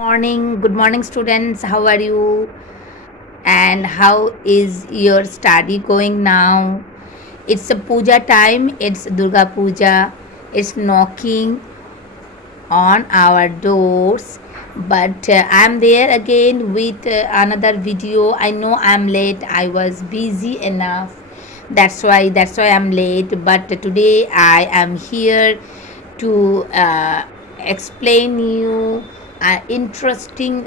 Good morning, students. How are you? And how is your study going now? It's a puja time, it's Durga Puja, it's knocking on our doors. But I'm there again with another video. I know I'm late, I was busy enough. That's why I'm late. But today I am here to explain you interesting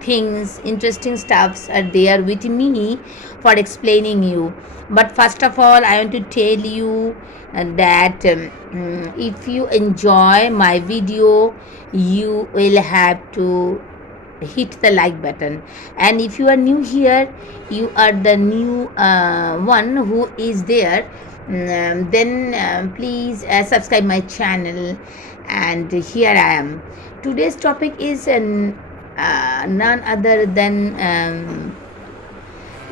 things, interesting stuffs are there with me for explaining you. But first of all, I want to tell you that if you enjoy my video, you will have to hit the like button. And if you are new here, you are the new one who is there, then please subscribe my channel. And here I am. Today's topic is none other than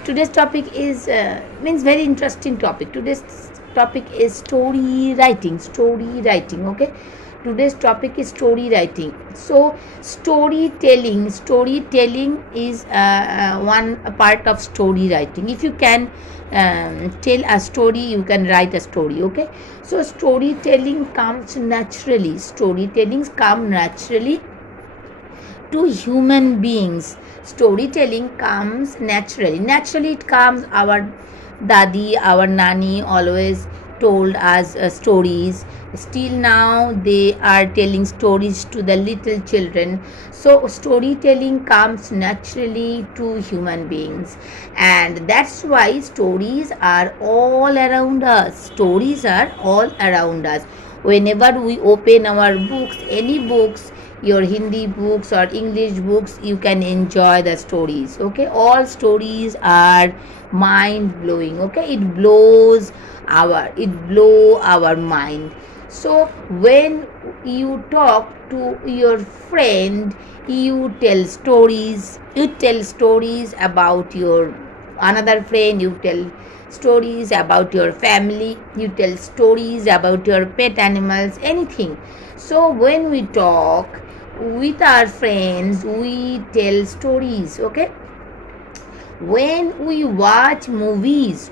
today's topic is means very interesting topic. Today's topic is story writing. Okay, today's topic is story writing. So storytelling is one part of story writing. If you can tell a story, you can write a story. Okay, so storytelling comes naturally to human beings. Storytelling comes naturally it comes. Our dadi, our nani always told us stories. Still now they are telling stories to the little children. So storytelling comes naturally to human beings, and that's why stories are all around us. Whenever we open our books, any books, your Hindi books or English books, you can enjoy the stories. Okay, all stories are mind blowing. Okay, it blow our mind. So when you talk to your friend, you tell stories about your another friend, you tell stories about your family, you tell stories about your pet animals, anything. So when we talk with our friends, we tell stories. Okay, when we watch movies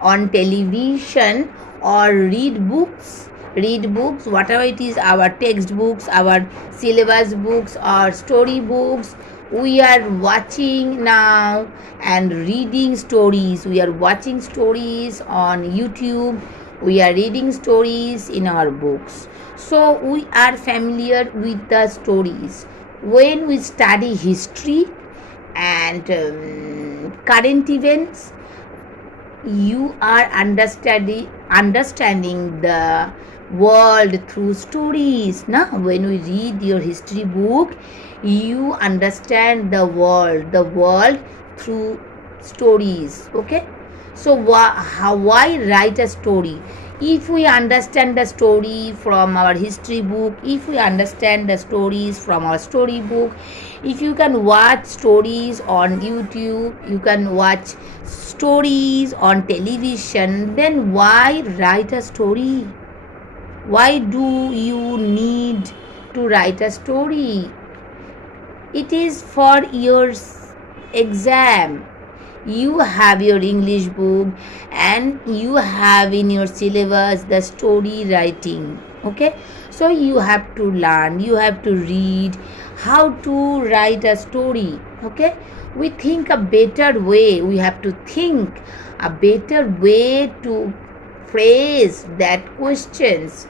on television, or read books, whatever it is, our textbooks, our syllabus books, or story books, we are watching now and reading stories. We are watching stories on YouTube, we are reading stories in our books. So we are familiar with the stories. When we study history and current events, you are understanding the world through stories. Now when we read your history book, you understand the world through stories. Okay, so why write a story? If we understand the story from our history book, if we understand the stories from our story book, if you can watch stories on YouTube, you can watch stories on television, then why write a story? Why do you need to write a story? It is for your exam. You have your English book and you have in your syllabus the story writing. Okay, so you have to learn, you have to read how to write a story. Okay, we think a better way, we have to think a better way to phrase that questions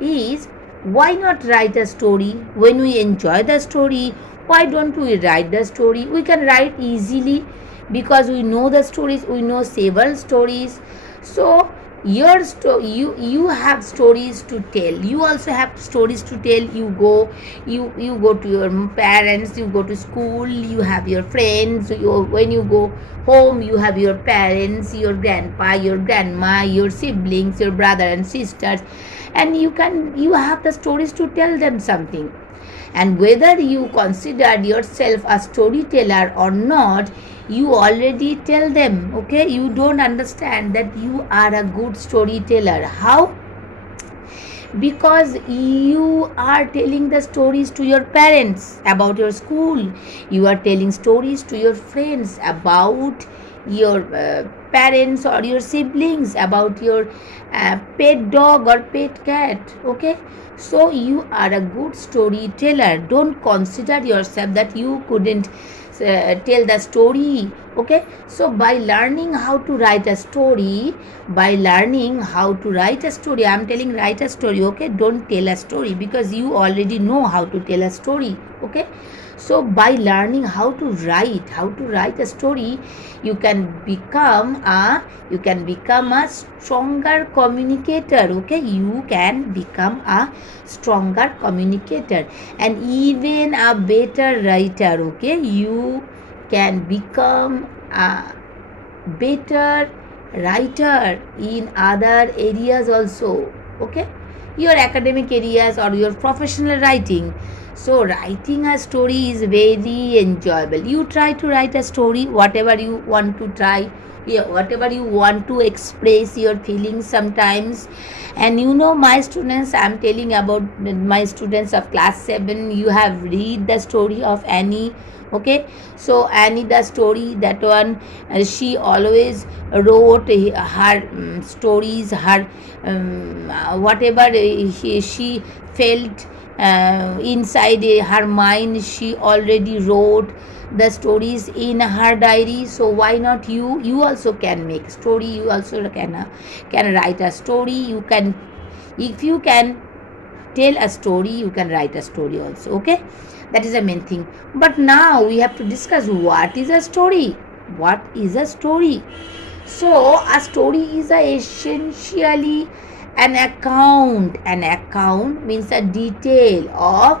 is, why not write a story? When we enjoy the story, why don't we write the story? We can write easily because we know the stories, we know several stories. So you have stories to tell, you also have stories to tell. You go to your parents, you go to school, you have your friends, when you go home, you have your parents, your grandpa, your grandma, your siblings, your brother and sisters, and you have the stories to tell them something. And whether you consider yourself a storyteller or not, you already tell them. Okay, you don't understand that you are a good storyteller. How? because you are telling the stories to your parents about your school, you are telling stories to your friends about your parents or your siblings, about your pet dog or pet cat. Okay, so you are a good storyteller. Don't consider yourself that you couldn't tell the story. Okay, so by learning how to write a story, I'm telling write a story. Okay, don't tell a story, because you already know how to tell a story. Okay, so by learning how to write a story, you can become a stronger communicator. Okay, you can become a stronger communicator and even a better writer. Okay, you can become a better writer in other areas also. Okay, your academic areas or your professional writing. So writing a story is very enjoyable. You try to write a story, whatever you want to try, yeah, whatever you want to express your feelings sometimes. And my students, I'm telling about my students of class 7, you have read the story of Annie. Okay, so Annie, the story, that one, she always wrote her stories, her whatever she felt inside her mind, she already wrote the stories in her diary. So why not you also can make story, you also can write a story. You can, if you can tell a story, you can write a story also. Okay, that is the main thing. But now we have to discuss what is a story. What is a story? So a story is essentially an account. An account means a detail of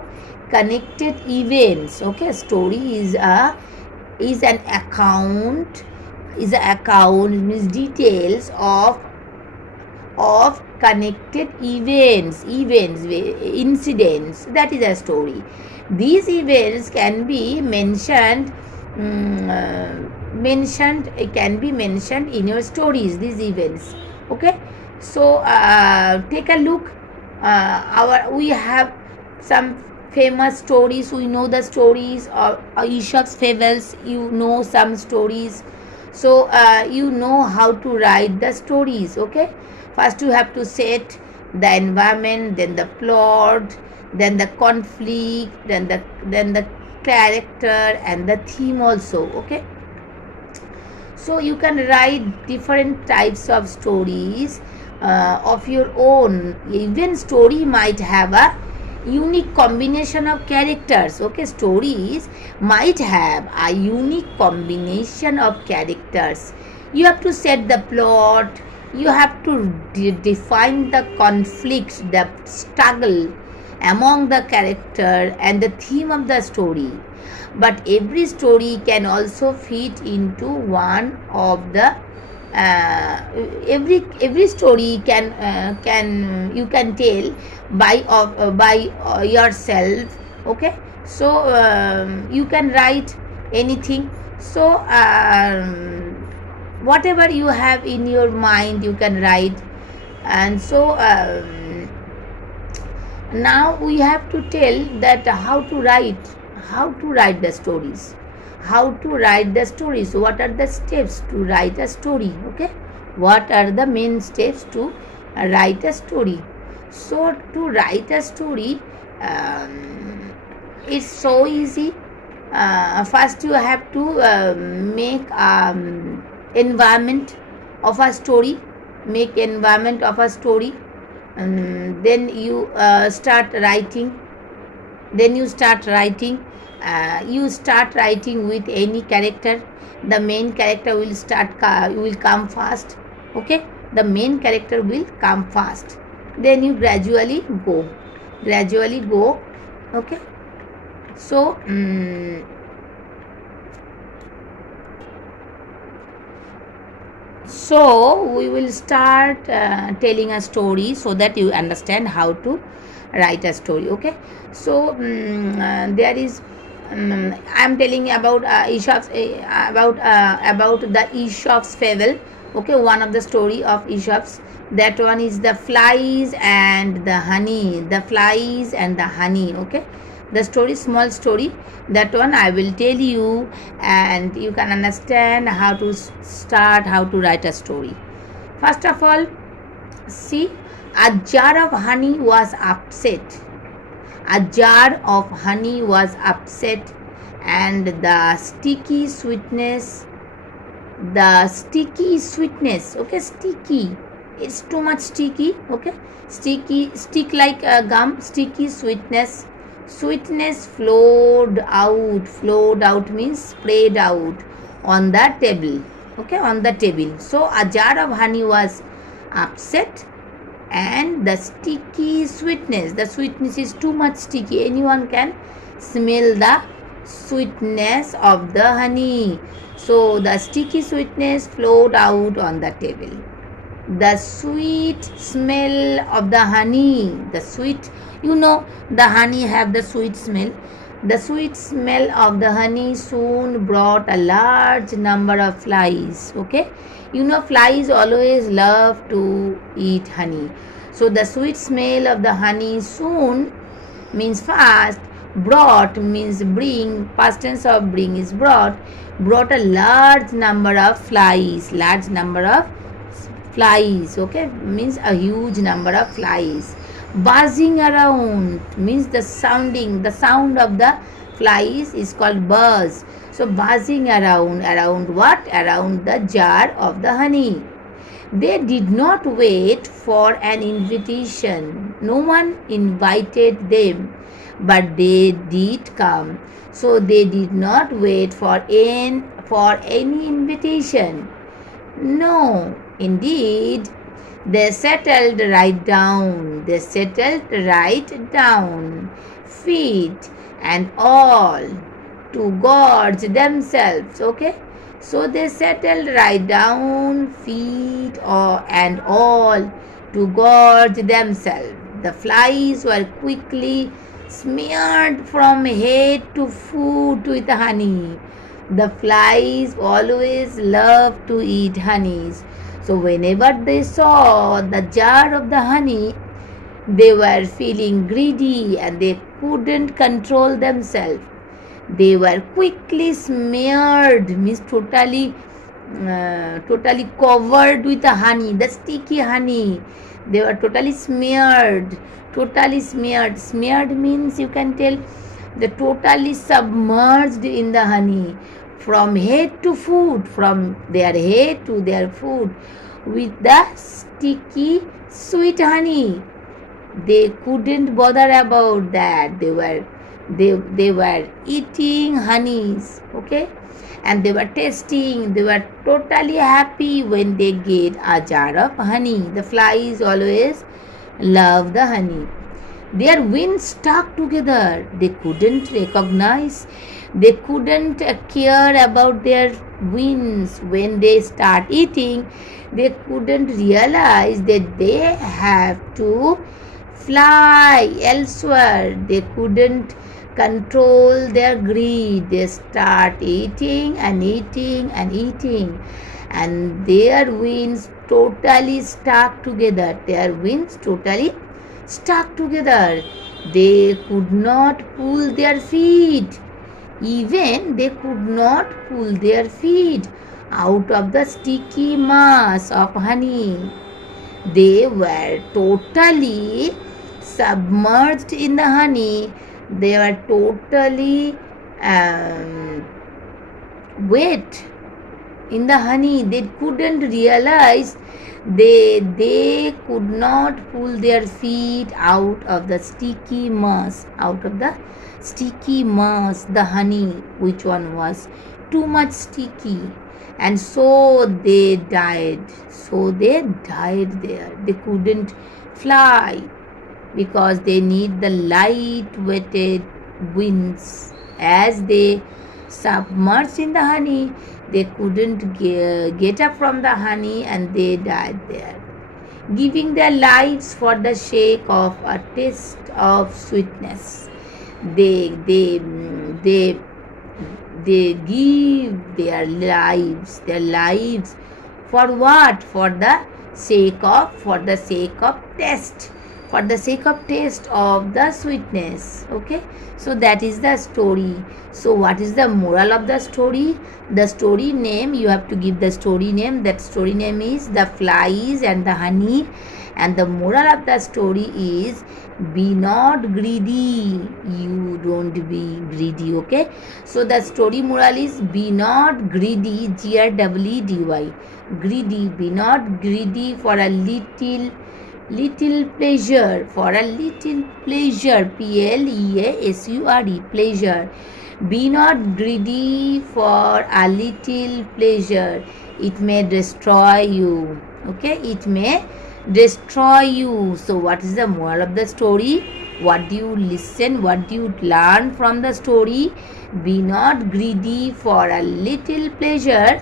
connected events. Okay, story is an account. Is an account, means details of connected events, incidents. That is a story. These events can be mentioned can be mentioned in your stories, these events. Okay, so take a look. We have some famous stories. We know the stories of Aesop's fables. You know some stories, so you know how to write the stories. Okay, first you have to set the environment, then the plot, then the conflict, then the character and the theme also. Okay, so you can write different types of stories of your own. Even story might have a unique combination of characters. Okay, stories might have a unique combination of characters. You have to set the plot, you have to define the conflict, the struggle among the character and the theme of the story. But every story can also fit into one of the every story can you can tell by yourself. Okay, so you can write anything. So whatever you have in your mind, you can write. And so now we have to tell that how to write the stories. What are the steps to write a story? Okay, what are the main steps to write a story? So to write a story, it's so easy. First you have to make environment of a story. Then you start writing. You start writing with any character. The main character will come first. Okay, the main character will come first, then you gradually go. Okay, so so we will start telling a story so that you understand how to write a story. Okay, so there is I am telling about Aesop's about the Aesop's fable. Okay, one of the story of Aesop's. That one is the flies and the honey. The flies and the honey. Okay, the story, small story. That one I will tell you, and you can understand how to start, how to write a story. First of all, see, a jar of honey was upset. A jar of honey was upset, and the sticky sweetness, okay, sticky, it's too much sticky, okay, sticky, stick like a gum, sticky sweetness flowed out means sprayed out on the table, okay, on the table. So a jar of honey was upset, and the sweetness is too much sticky. Anyone can smell the sweetness of the honey. So the sticky sweetness flowed out on the table. The sweet smell of the honey, the sweet, the honey have the sweet smell. The sweet smell of the honey soon brought a large number of flies. Okay, flies always love to eat honey. So the sweet smell of the honey soon means fast, brought means bring, past tense of bring is brought a large number of flies. Okay, means a huge number of flies. Buzzing around means the sound of the flies is called buzz. So buzzing around what? Around the jar of the honey. They did not wait for an invitation. No one invited them, but they did come. So they did not wait for any invitation. No, indeed, they settled right down. Feet and all, to gorge themselves. Okay, so they settled right down, feet and all, to gorge themselves. The flies were quickly smeared from head to foot with honey. The flies always love to eat honeys. So whenever they saw the jar of the honey, they were feeling greedy and they couldn't control themselves. They were quickly smeared, means totally covered with the honey, the sticky honey. They were totally smeared. Smeared means, you can tell, the totally submerged in the honey, from head to foot, from their head to their foot, with the sticky sweet honey. They couldn't bother about that. They were eating honeys, okay, and they were tasting. They were totally happy when they get a jar of honey. The flies always love the honey. Their wings stuck together. They couldn't recognize. They couldn't care about their wings. When they start eating, they couldn't realize that they have to fly elsewhere. They couldn't control their greed. They start eating, and their wings totally stuck together. They could not pull their feet. Even they could not pull their feet out of the sticky mass of honey. They were totally submerged in the honey. They were totally wet in the honey. They couldn't realize. They could not pull their feet out of the sticky mass, the honey, which one was too much sticky, and so they died. There. They couldn't fly because they need the light-weighted wings. As they submerged in the honey, they couldn't get up from the honey, and they died there, giving their lives for the sake of a taste of sweetness. They give their lives For what? For the sake of taste, for the sake of taste of the sweetness. Okay, so that is the story. So what is the moral of the story? The story name, you have to give the story name. That story name is The Flies and the Honey, and the moral of the story is be not greedy. You don't be greedy. Okay, so the story moral is be not greedy, GREEDY, greedy. Be not greedy for a little pleasure, for a little pleasure, PLEASURE, pleasure. Be not greedy for a little pleasure. It may destroy you. Okay, it may destroy you. So what is the moral of the story? What do you listen? What do you learn from the story? Be not greedy for a little pleasure,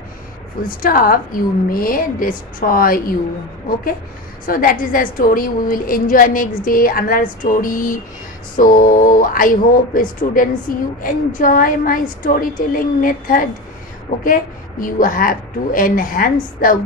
full stop, you may destroy you. Okay, so that is the story. We will enjoy next day another story. So I hope students you enjoy my storytelling method. Okay, you have to enhance the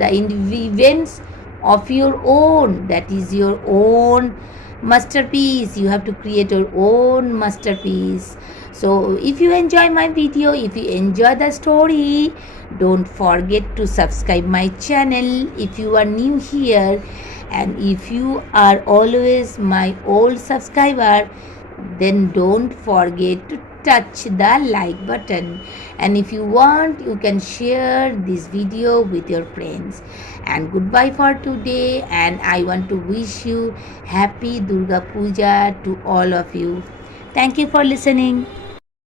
events of your own. That is your own masterpiece. You have to create your own masterpiece. So if you enjoy my video, if you enjoy the story, don't forget to subscribe my channel if you are new here, and if you are always my old subscriber, then don't forget to touch the like button, and if you want you can share this video with your friends. And goodbye for today, and I want to wish you happy Durga Puja to all of you. Thank you for listening.